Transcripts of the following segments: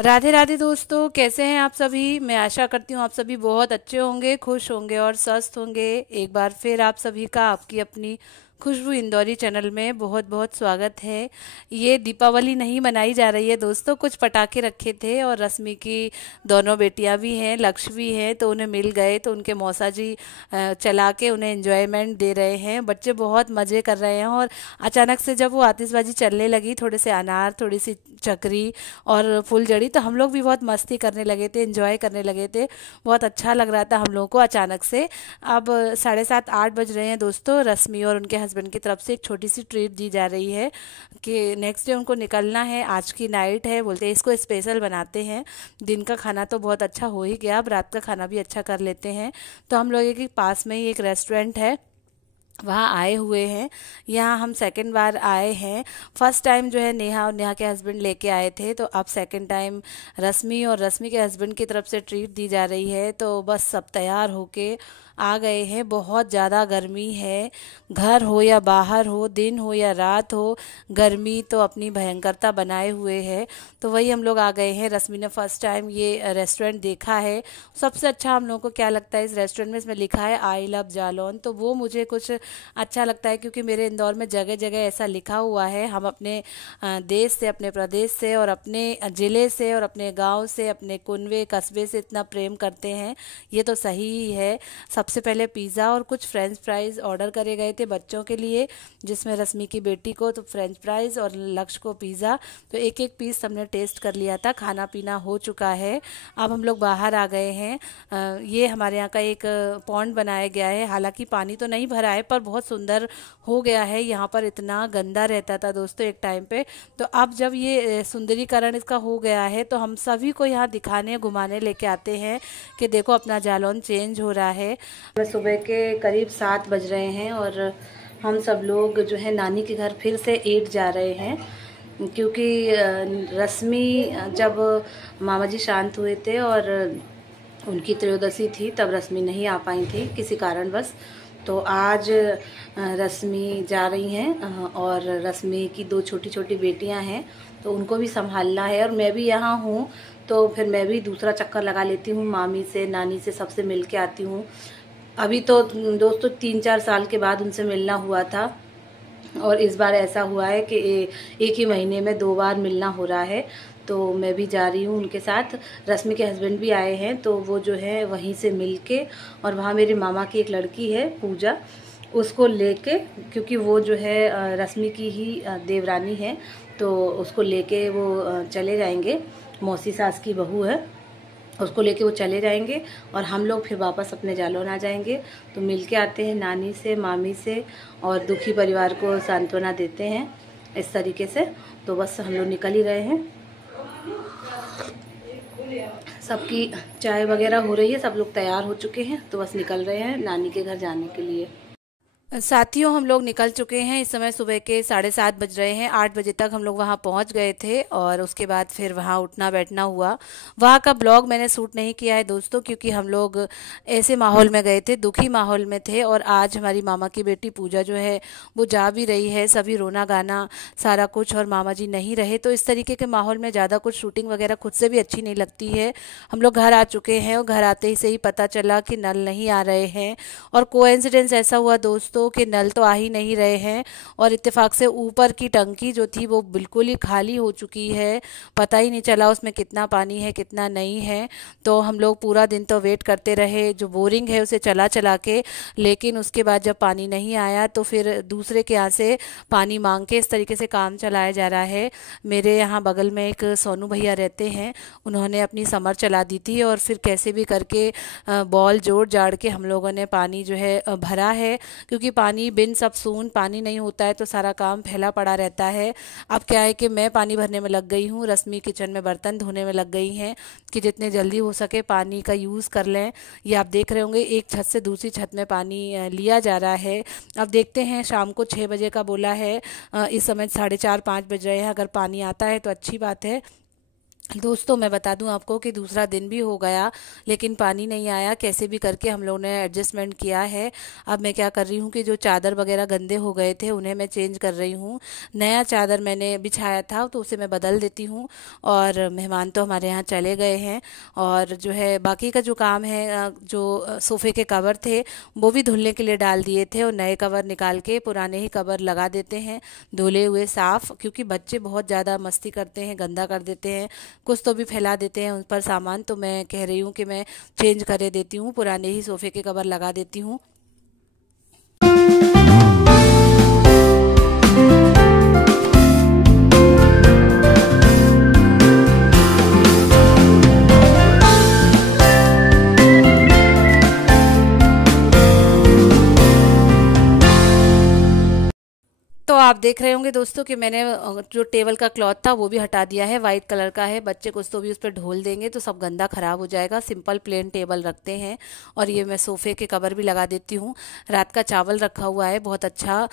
राधे राधे दोस्तों, कैसे हैं आप सभी। मैं आशा करती हूँ आप सभी बहुत अच्छे होंगे, खुश होंगे और स्वस्थ होंगे। एक बार फिर आप सभी का आपकी अपनी खुशबू इंदौरी चैनल में बहुत बहुत स्वागत है। ये दीपावली नहीं मनाई जा रही है दोस्तों, कुछ पटाखे रखे थे और रश्मि की दोनों बेटियां भी हैं, लक्ष्य भी हैं, तो उन्हें मिल गए तो उनके मौसा जी चला के उन्हें एंजॉयमेंट दे रहे हैं। बच्चे बहुत मज़े कर रहे हैं और अचानक से जब वो आतिशबाजी चलने लगी, थोड़े से अनार, थोड़ी सी चकरी और फुलझड़ी, तो हम लोग भी बहुत मस्ती करने लगे थे, एंजॉय करने लगे थे। बहुत अच्छा लग रहा था हम लोगों को अचानक से। अब 7:30 8 बज रहे हैं दोस्तों। रश्मि और उनके हस्बैंड की तरफ से एक छोटी सी ट्रीट दी जा रही है कि नेक्स्ट डे उनको निकलना है, आज की नाइट है, बोलते हैं इसको स्पेशल बनाते हैं। दिन का खाना तो बहुत अच्छा हो ही गया, अब रात का खाना भी अच्छा कर लेते हैं। तो हम लोग के पास में ही एक रेस्टोरेंट है, वहाँ आए हुए हैं। यहाँ हम सेकंड बार आए हैं। फर्स्ट टाइम जो है नेहा और नेहा के हस्बैंड लेके आए थे, तो अब सेकंड टाइम रश्मि और रश्मि के हस्बैंड की तरफ से ट्रीट दी जा रही है। तो बस सब तैयार होके आ गए हैं। बहुत ज़्यादा गर्मी है, घर हो या बाहर हो, दिन हो या रात हो, गर्मी तो अपनी भयंकरता बनाए हुए है। तो वही हम लोग आ गए हैं। रश्मि ने फर्स्ट टाइम ये रेस्टोरेंट देखा है। सबसे अच्छा हम लोगों को क्या लगता है इस रेस्टोरेंट में, इसमें लिखा है आई लव जालौन, तो वो मुझे कुछ अच्छा लगता है क्योंकि मेरे इंदौर में जगह जगह ऐसा लिखा हुआ है। हम अपने देश से, अपने प्रदेश से और अपने ज़िले से और अपने गांव से, अपने कुनवे कस्बे से इतना प्रेम करते हैं, ये तो सही ही है। सबसे पहले पिज़्ज़ा और कुछ फ्रेंच फ्राइज़ ऑर्डर करे गए थे बच्चों के लिए, जिसमें रश्मि की बेटी को तो फ्रेंच फ्राइज़ और लक्ष्य को पिज़्ज़ा। तो एक एक पीस हमने टेस्ट कर लिया था, खाना पीना हो चुका है। अब हम लोग बाहर आ गए हैं। ये हमारे यहाँ का एक पॉन्ड बनाया गया है, हालांकि पानी तो नहीं भरा है पर बहुत सुंदर हो गया है। यहाँ पर इतना गंदा रहता था दोस्तों एक टाइम पे, तो अब जब ये सुंदरीकरण इसका हो गया है तो हम सभी को यहाँ दिखाने घुमाने लेके आते हैं कि देखो अपना जालौन चेंज हो रहा है। सुबह के करीब 7 बज रहे हैं और हम सब लोग जो है नानी के घर फिर से ईट जा रहे हैं, क्योंकि रश्मि जब मामा जी शांत हुए थे और उनकी त्रयोदशी थी तब रश्मि नहीं आ पाई थी किसी कारणवश। तो आज रश्मि जा रही हैं और रश्मि की 2 छोटी छोटी बेटियां हैं, तो उनको भी संभालना है और मैं भी यहाँ हूँ, तो फिर मैं भी दूसरा चक्कर लगा लेती हूँ, मामी से नानी से सबसे मिल के आती हूँ। अभी तो दोस्तों 3 4 साल के बाद उनसे मिलना हुआ था और इस बार ऐसा हुआ है कि एक ही महीने में 2 बार मिलना हो रहा है। तो मैं भी जा रही हूँ उनके साथ। रश्मि के हस्बैंड भी आए हैं, तो वो जो है वहीं से मिल के, और वहाँ मेरे मामा की एक लड़की है पूजा, उसको लेके, क्योंकि वो जो है रश्मि की ही देवरानी है, तो उसको लेके वो चले जाएंगे। मौसी सास की बहू है, उसको लेके वो चले जाएंगे और हम लोग फिर वापस अपने जालौन आ जाएंगे। तो मिल के आते हैं नानी से, मामी से, और दुखी परिवार को सांत्वना देते हैं इस तरीके से। तो बस हम लोग निकल ही रहे हैं। सबकी चाय वगैरह हो रही है, सब लोग तैयार हो चुके हैं, तो बस निकल रहे हैं नानी के घर जाने के लिए। साथियों, हम लोग निकल चुके हैं। इस समय सुबह के 7:30 बज रहे हैं। 8 बजे तक हम लोग वहाँ पहुँच गए थे और उसके बाद फिर वहाँ उठना बैठना हुआ। वहाँ का ब्लॉग मैंने शूट नहीं किया है दोस्तों, क्योंकि हम लोग ऐसे माहौल में गए थे, दुखी माहौल में थे। और आज हमारी मामा की बेटी पूजा जो है वो जा भी रही है, सभी रोना गाना सारा कुछ, और मामा जी नहीं रहे, तो इस तरीके के माहौल में ज़्यादा कुछ शूटिंग वगैरह खुद से भी अच्छी नहीं लगती है। हम लोग घर आ चुके हैं और घर आते ही से ही पता चला कि नल नहीं आ रहे हैं। और कोइंसिडेंस ऐसा हुआ दोस्तों कि नल तो आ ही नहीं रहे हैं, और इत्तेफाक से ऊपर की टंकी जो थी वो बिल्कुल ही खाली हो चुकी है। पता ही नहीं चला उसमें कितना पानी है कितना नहीं है। तो हम लोग पूरा दिन तो वेट करते रहे, जो बोरिंग है उसे चला चला के, लेकिन उसके बाद जब पानी नहीं आया तो फिर दूसरे के यहाँ से पानी मांग के इस तरीके से काम चलाया जा रहा है। मेरे यहाँ बगल में एक सोनू भैया रहते हैं, उन्होंने अपनी समर चला दी थी और फिर कैसे भी करके बॉल जोड़ जाड़ के हम लोगों ने पानी जो है भरा है, क्योंकि पानी बिन सब सून पानी नहीं होता है तो सारा काम फैला पड़ा रहता है। अब क्या है कि मैं पानी भरने में लग गई हूँ, रश्मि किचन में बर्तन धोने में लग गई हैं कि जितने जल्दी हो सके पानी का यूज़ कर लें। ये आप देख रहे होंगे एक छत से दूसरी छत में पानी लिया जा रहा है। अब देखते हैं, शाम को 6 बजे का बोला है, इस समय 4:30 5 बज रहे हैं। अगर पानी आता है तो अच्छी बात है, दोस्तों मैं बता दूं आपको कि दूसरा दिन भी हो गया लेकिन पानी नहीं आया। कैसे भी करके हम लोगों ने एडजस्टमेंट किया है। अब मैं क्या कर रही हूँ कि जो चादर वगैरह गंदे हो गए थे उन्हें मैं चेंज कर रही हूँ। नया चादर मैंने बिछाया था तो उसे मैं बदल देती हूँ। और मेहमान तो हमारे यहाँ चले गए हैं। और जो है बाकी का जो काम है, जो सोफ़े के कवर थे वो भी धुलने के लिए डाल दिए थे और नए कवर निकाल के पुराने ही कवर लगा देते हैं धुले हुए साफ़। क्योंकि बच्चे बहुत ज़्यादा मस्ती करते हैं, गंदा कर देते हैं, कुछ तो भी फैला देते हैं उन पर सामान। तो मैं कह रही हूँ कि मैं चेंज करे देती हूँ, पुराने ही सोफ़े के कवर लगा देती हूँ। तो आप देख रहे होंगे दोस्तों कि मैंने जो टेबल का क्लॉथ था वो भी हटा दिया है, वाइट कलर का है। बच्चे कुछ तो भी उस पर ढोल देंगे तो सब गंदा खराब हो जाएगा। सिंपल प्लेन टेबल रखते हैं। और ये मैं सोफ़े के कवर भी लगा देती हूँ। रात का चावल रखा हुआ है बहुत अच्छा।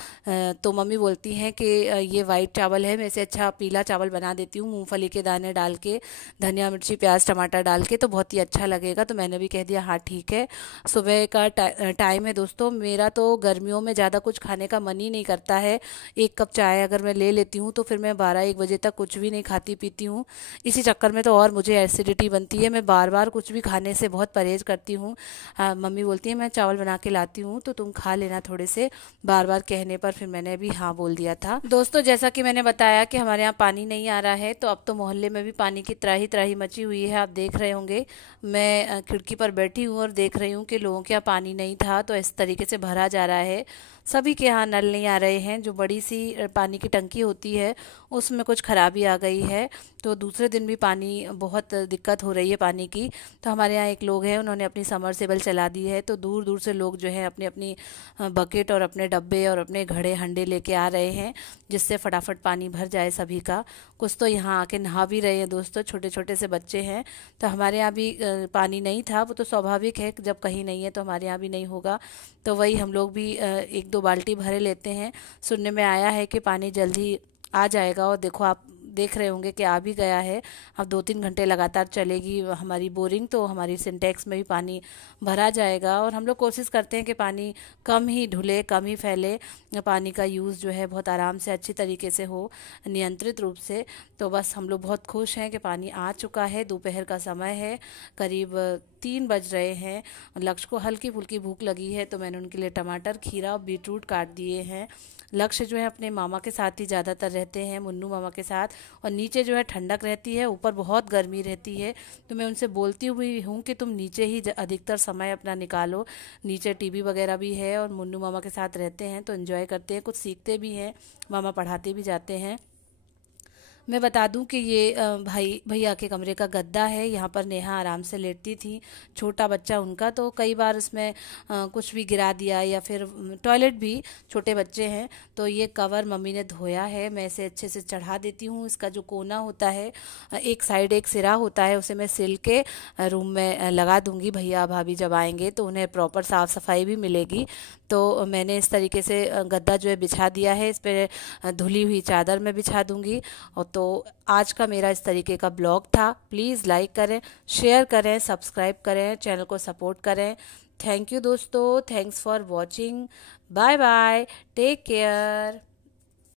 तो मम्मी बोलती हैं कि ये वाइट चावल है, मैं इसे अच्छा पीला चावल बना देती हूँ मूँगफली के दाने डाल के, धनिया मिर्ची प्याज टमाटर डाल के, तो बहुत ही अच्छा लगेगा। तो मैंने भी कह दिया हाँ ठीक है। सुबह का टाइम है दोस्तों। मेरा तो गर्मियों में ज़्यादा कुछ खाने का मन ही नहीं करता है। एक कप चाय अगर मैं ले लेती हूँ तो फिर मैं 12-1 बजे तक कुछ भी नहीं खाती पीती हूँ। इसी चक्कर में तो और मुझे एसिडिटी बनती है। मैं बार बार कुछ भी खाने से बहुत परहेज करती हूँ। मम्मी बोलती है मैं चावल बना के लाती हूँ तो तुम खा लेना थोड़े से। बार बार कहने पर फिर मैंने भी हाँ बोल दिया था। दोस्तों जैसा कि मैंने बताया कि हमारे यहाँ पानी नहीं आ रहा है, तो अब तो मोहल्ले में भी पानी की त्राही त्राही मची हुई है। आप देख रहे होंगे मैं खिड़की पर बैठी हूँ और देख रही हूँ कि लोगों के यहाँ पानी नहीं था तो इस तरीके से भरा जा रहा है। सभी के यहाँ नल नहीं आ रहे हैं। जो बड़ी सी पानी की टंकी होती है उसमें कुछ खराबी आ गई है। तो दूसरे दिन भी पानी बहुत दिक्कत हो रही है पानी की। तो हमारे यहाँ एक लोग हैं, उन्होंने अपनी समरसेबल चला दी है। तो दूर दूर से लोग जो है अपनी अपनी बकेट और अपने डब्बे और अपने घड़े हंडे लेके आ रहे हैं, जिससे फटाफट पानी भर जाए सभी का। कुछ तो यहाँ आके नहा भी रहे हैं दोस्तों, छोटे छोटे से बच्चे हैं। तो हमारे यहाँ भी पानी नहीं था, वो तो स्वाभाविक है, जब कहीं नहीं है तो हमारे यहाँ भी नहीं होगा। तो वही हम लोग भी 1-2 बाल्टी भरे लेते हैं। सुनने में आया है कि पानी जल्दी आ जाएगा और देखो आप देख रहे होंगे कि आ भी गया है। अब 2-3 घंटे लगातार चलेगी हमारी बोरिंग तो हमारी सिंटेक्स में भी पानी भरा जाएगा। और हम लोग कोशिश करते हैं कि पानी कम ही ढुले, कम ही फैले, पानी का यूज़ जो है बहुत आराम से अच्छी तरीके से हो, नियंत्रित रूप से। तो बस हम लोग बहुत खुश हैं कि पानी आ चुका है। दोपहर का समय है, करीब 3 बज रहे हैं। लक्ष्य को हल्की फुल्की भूख लगी है तो मैंने उनके लिए टमाटर, खीरा और बीटरूट काट दिए हैं। लक्ष्य जो है अपने मामा के साथ ही ज़्यादातर रहते हैं, मुन्नू मामा के साथ। और नीचे जो है ठंडक रहती है, ऊपर बहुत गर्मी रहती है। तो मैं उनसे बोलती हुई हूँ कि तुम नीचे ही अधिकतर समय अपना निकालो। नीचे टीवी वगैरह भी है और मुन्नू मामा के साथ रहते हैं तो एंजॉय करते हैं, कुछ सीखते भी हैं, मामा पढ़ाते भी जाते हैं। मैं बता दूं कि ये भाई भैया के कमरे का गद्दा है। यहाँ पर नेहा आराम से लेटती थी। छोटा बच्चा उनका तो कई बार उसमें कुछ भी गिरा दिया या फिर टॉयलेट भी, छोटे बच्चे हैं। तो ये कवर मम्मी ने धोया है, मैं इसे अच्छे से चढ़ा देती हूँ। इसका जो कोना होता है, एक साइड एक सिरा होता है, उसे मैं सिल के रूम में लगा दूंगी। भैया भाभी जब आएंगे तो उन्हें प्रॉपर साफ़ सफाई भी मिलेगी। तो मैंने इस तरीके से गद्दा जो है बिछा दिया है। इस पर धुली हुई चादर मैं बिछा दूंगी। और तो आज का मेरा इस तरीके का ब्लॉग था। प्लीज़ लाइक करें, शेयर करें, सब्सक्राइब करें, चैनल को सपोर्ट करें। थैंक यू दोस्तों, thanks for watching. Bye bye, take care.